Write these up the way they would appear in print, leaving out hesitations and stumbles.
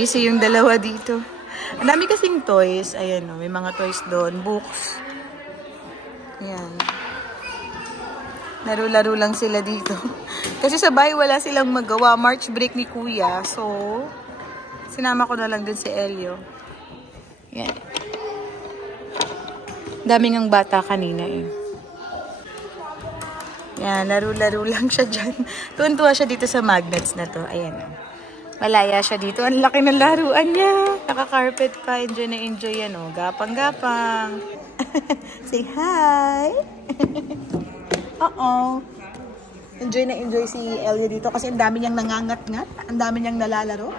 busy yung dalawa dito. Ang dami kasing toys. Ayan o, may mga toys doon. Books. Ayan. Laro-laro lang sila dito. Kasi sa bahay wala silang magawa. March break ni Kuya. So, sinama ko na lang din si Elio. Ayan. Daming ang bata kanina eh. Yan, laro-laro lang siya dyan. Tuwan-tuwa siya dito sa magnets na to. Ayan. Malaya siya dito. Ang laki ng laruan niya. Naka-carpet pa. Enjoy na enjoy yan o. Gapang-gapang. Say hi! Uh-oh. Enjoy na enjoy si Elio dito kasi ang dami niyang nangangat-ngat. Ang dami niyang nalalaro.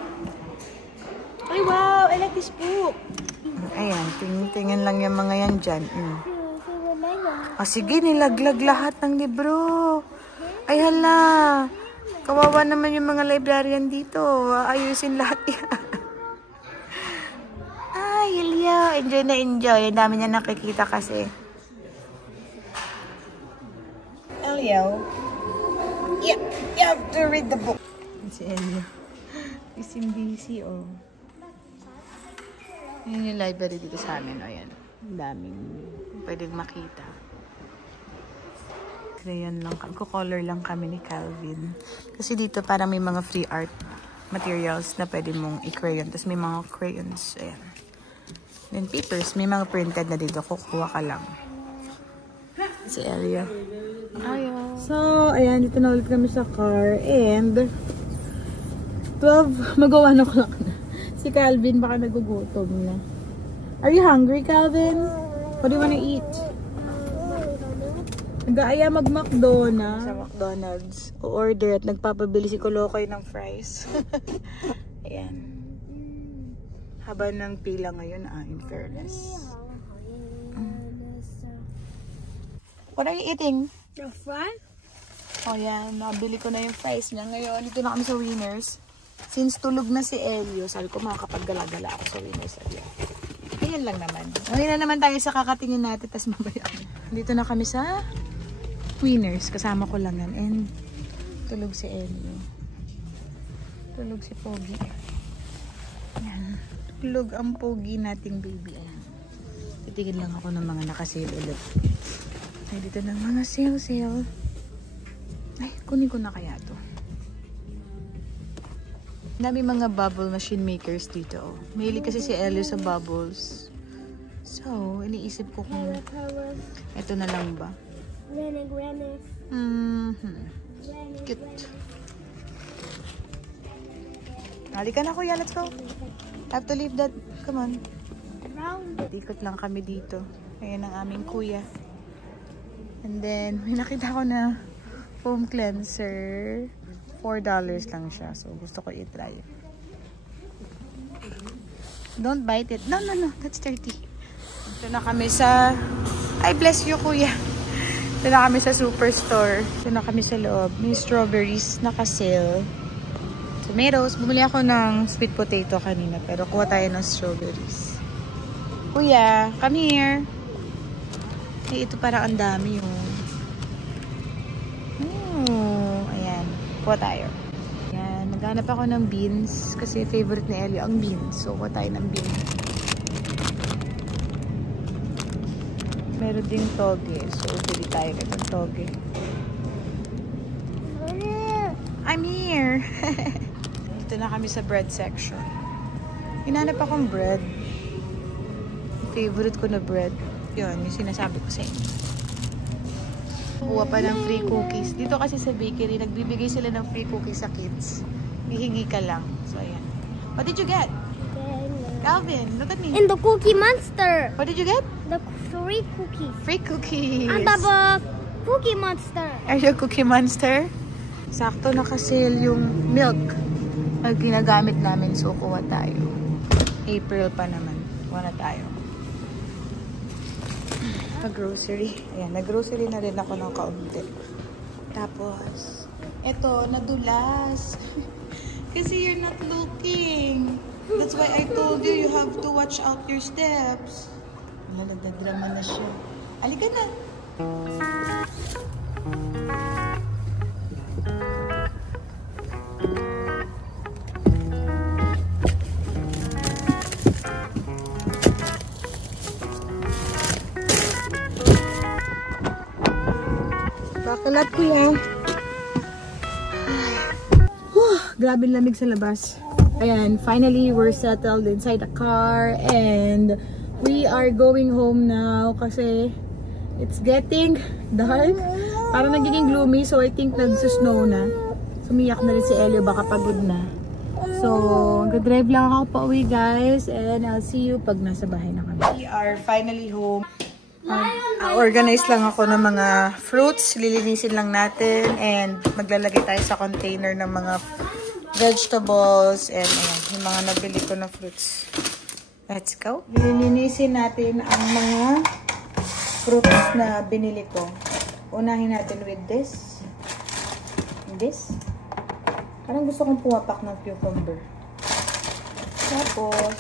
Ay, wow! I like this book. Ayan, tingin lang yung mga yan dyan. Sige, nilaglag lahat ng libro. Ay, hala. Kawawa naman yung mga librarian dito. Ayusin lahat yan. Ay, Elio. Enjoy na enjoy. Ang dami niya nakikita kasi. Elio. Yeah, you have to read the book. Si Elio. Busy, oh. Yan yung library dito sa amin. O, yan. Ang daming pwedeng makita. Crayon lang. Color lang kami ni Calvin. Kasi dito parang may mga free art materials na pwede mong i-crayon. Tapos may mga crayons. Ayan. Then papers. May mga printed na dito. Kukuha ka lang. Si Elio. Ayaw. So, ayan. Dito na ulit kami sa car. And 12, mag-1 o'clock na. Si Calvin baka nagugutom na. Are you hungry, Calvin? What do you wanna eat? Nag-aaya mag-McDonald's. Sa McDonald's. O-order at nagpapabili si Kolokoy ng fries. Ayan. Haba ng pila ngayon, in fairness. What are you eating? The fries? Oh, yan. Nabili ko na yung fries niya. Ngayon, dito na kami sa Winners. Since tulog na si Elio, sabi ko makakapag-gala-gala ako sa Winners. Ayan lang naman. Ngayon na naman tayo sa kakatingin natin, tas mabaya. Dito na kami sa Winners. Kasama ko lang yan. And tulog si Elio. Tulog si Pogi. Ayan. Tulog ang Pogi nating baby. Ayan. Titigil lang ako ng mga nakasale ulit. Ay, dito ng mga sale. Ay, kunin ko na kaya to. Dami mga bubble machine makers dito. Oh. Mahilig kasi si Elio sa bubbles. So, iniisip ko kung ito na lang ba. Cute. Halika na kuya, let's go. Have to leave that. Come on. Ikot lang kami dito. Ayan ang aming kuya. And then, may nakita ko na foam cleanser. $4 lang siya. So, gusto ko i-try. Don't bite it. No. That's dirty. Ito na kami sa... Ay, bless you, kuya. Ito na kami sa superstore. Ito na kami sa loob. May strawberries. Naka-sale. Tomatoes. Bumili ako ng sweet potato kanina. Pero kuha tayo ng strawberries. Kuya, come here. Ay, ito parang ang dami yung... Kuha tayo. Yan. Naghanap ako ng beans. Kasi favorite ni Elio ang beans. So, kuha tayo ng beans. Meron ding toge. So, pili tayo ng toge. I'm here! Dito na kami sa bread section. Hinanap akong bread. Favorite ko na bread. Yun, yung sinasabi ko sa inyo. Kuha pa ng free cookies. Dito kasi sa bakery, nagbibigay sila ng free cookies sa kids. Hihingi ka lang. So, ayan. What did you get? Calvin, look at me. And the Cookie Monster. What did you get? The free cookies. Free cookies. And the Cookie Monster. Are you a Cookie Monster? Sakto nakasale yung milk na ginagamit namin. So, kuha tayo. April pa naman. Kuha na tayo. Nag-grocery. Ayan, nag-grocery na rin ako ng kaunti. Tapos, eto, nadulas. Kasi you're not looking. That's why I told you, you have to watch out your steps. Wala, nagdadrama na siya. Halika na. Kalat ko yan. Grabe lamig sa labas. Ayan, finally, we're settled inside the car and we are going home now kasi it's getting dark. Parang nagiging gloomy, so I think nagsusnow na. Sumiyak na rin si Elio, baka pagod na. So, mag-drive lang ako pa uwi guys and I'll see you pag nasa bahay na kami. We are finally home. Organize lang ako ng mga fruits, lilinisin lang natin and maglalagay tayo sa container ng mga vegetables and ayan, yung mga nabili ko na fruits. Let's go. Lilinisin natin ang mga fruits na binili ko. Unahin natin with this. This. Parang gusto kong pumapak ng cucumber. Tapos,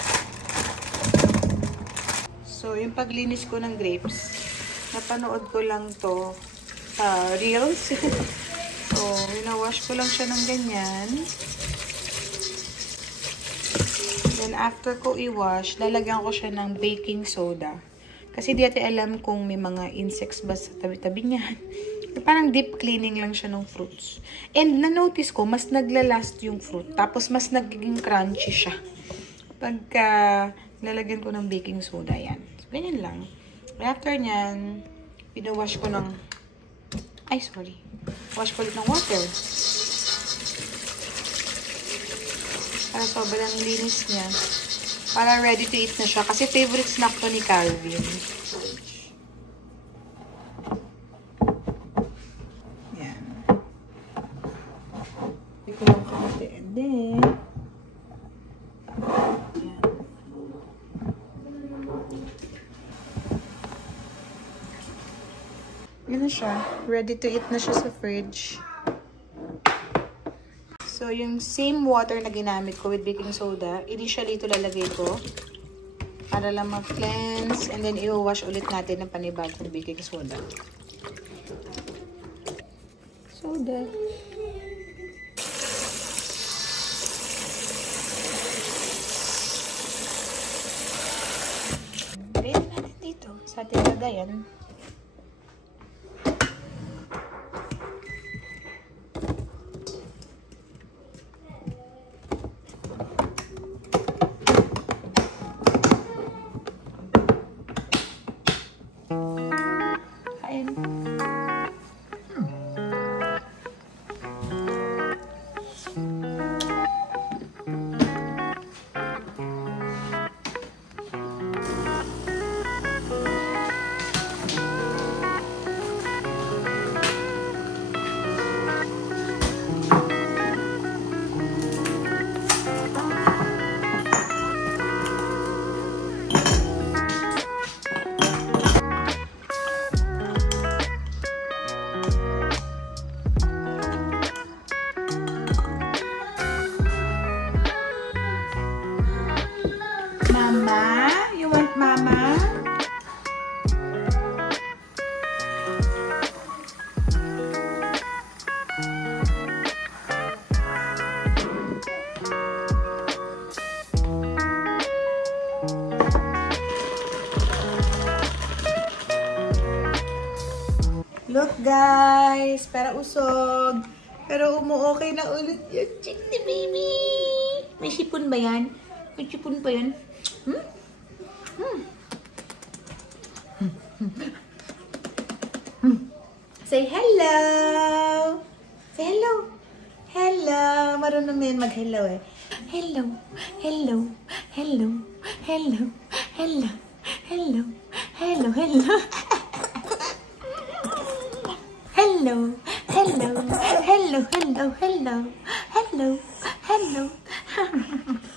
so yung paglinis ko ng grapes, napanood ko lang to sa Reels. So, winawash ko lang siya ng ganyan. Then, after ko i-wash, lalagyan ko siya ng baking soda. Kasi di natin alam kung may mga insects ba sa tabi-tabi niyan. Parang deep cleaning lang siya ng fruits. And na-notice ko, mas naglalast yung fruit. Tapos, mas nagiging crunchy siya. Pagka lalagyan ko ng baking soda, yan. So, ganyan lang. After nyan, pinawash ko ng... Ay, sorry. Wash ko ulit ng water. Para sobrang linis niya. Para ready to eat na siya. Kasi favorite snack ko ni Calvin. Yan. Hindi ko lang kamati. And then, yan. Yan na siya. Ready to eat na siya sa fridge. So, yung same water na ginamit ko with baking soda, initially ito lalagay ko para lang ma-cleanse and then i-wash ulit natin ng panibagong baking soda. Soda. Lagyan natin dito sa ating lagayan. Mama? You want mama? Look guys, para usog. Pero umu-okay na ulit yung chick ni baby. May sipon ba yan? May sipon pa yan? Say hello! Say hello! Hello! Marunong na yun mag-hello eh. Hello! Hello! Hello! Hello! Hello! Hello! Hello! Hello! Hello! Hello! Hello! Hello! Hello! Hello! Hello!